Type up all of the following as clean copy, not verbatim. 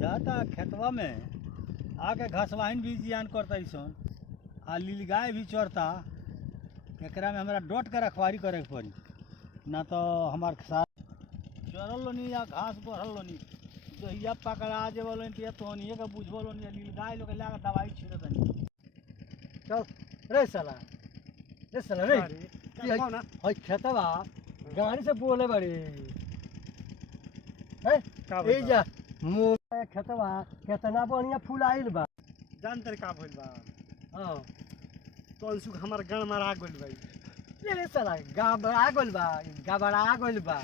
जाता खेतवा में आके घसवाइन भी जियान करता सन आ लीलगाय भी चढ़ता। एकरा में हमरा डट के रखवारी करे के पड़ी, ना तो हमार साथ चढ़ल लोनी या घास बढ़ल लोनी जहिया पकड़ा जेवल तो नहीं के बुझल लोनी लीलगाय लोग ला दवाई छिड़त नहीं। चल रे साला रे हई खेतवा गाड़ी से बोले बड़ी है ए जा मुंह खेतवा कितना बढ़िया फूल आइल बा। जान तर का भइल बा। हां तो अंशुक हमार गण मारा गइल भाई। ले साला गबड़ा गइल बा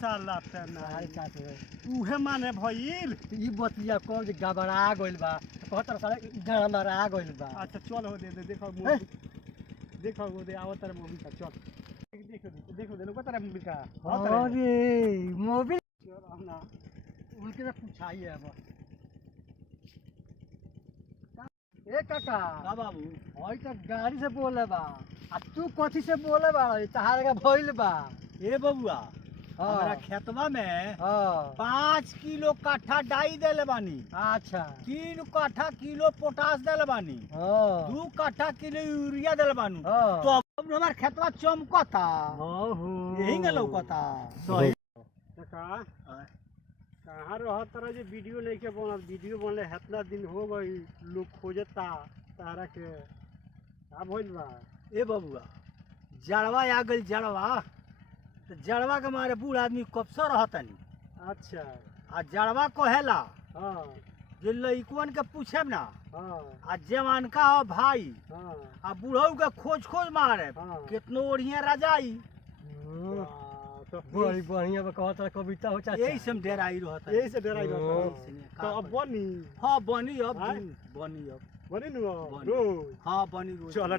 साला त ना अरे साथ में उहे माने भइल। ई बतिया कौन गबड़ा गइल बा कहतर साला गण मारा गइल बा। अच्छा चल हो दे देखो मूवी देखो वो दे आवतर मूवी का चल देखो दे लोग तेरा मूवी का। अरे मूवी चल ना उनके से पूछाइए अब ए काका का बाबू हई त गाड़ी से बोले बा आ तू कथी से बोले बा तहार का भइल बा। ए बबुआ हमारा खेतवा में 5 किलो कट्ठा डाई देले बानी, अच्छा 3 कट्ठा किलो पोटास देले बानी, 2 कट्ठा किलो यूरिया देले बानू। तो अब हमार खेतवा चमकता यही न लौकता। सही काका कहाँ रह तरह जे वीडियो नहीं के बनल वीडियो बनले हेतना दिन हो गई लोग खोजता तारा के का भइल बा। ए बबुआ जड़वा आ गई जड़वा तो जड़वा के मारे बूढ़ आदमी कबसा रहतनी। अच्छा आ जड़वा कहेला हाँ जे लइकवन के पूछेब ना हाँ आ जवान का हो भाई हाँ आ बूढ़ऊ के खोज खोज मारे हाँ कितनो ओढ़िया रजाई तो बड़ी बढ़िया बा कहत कविता हो चाचा यही सब डेराई रहता यही से डराई रहता। तो अब बनी हाँ बनी अब हाँ? बनी अब बनी नु बनी। रोज हाँ बनी रोज चल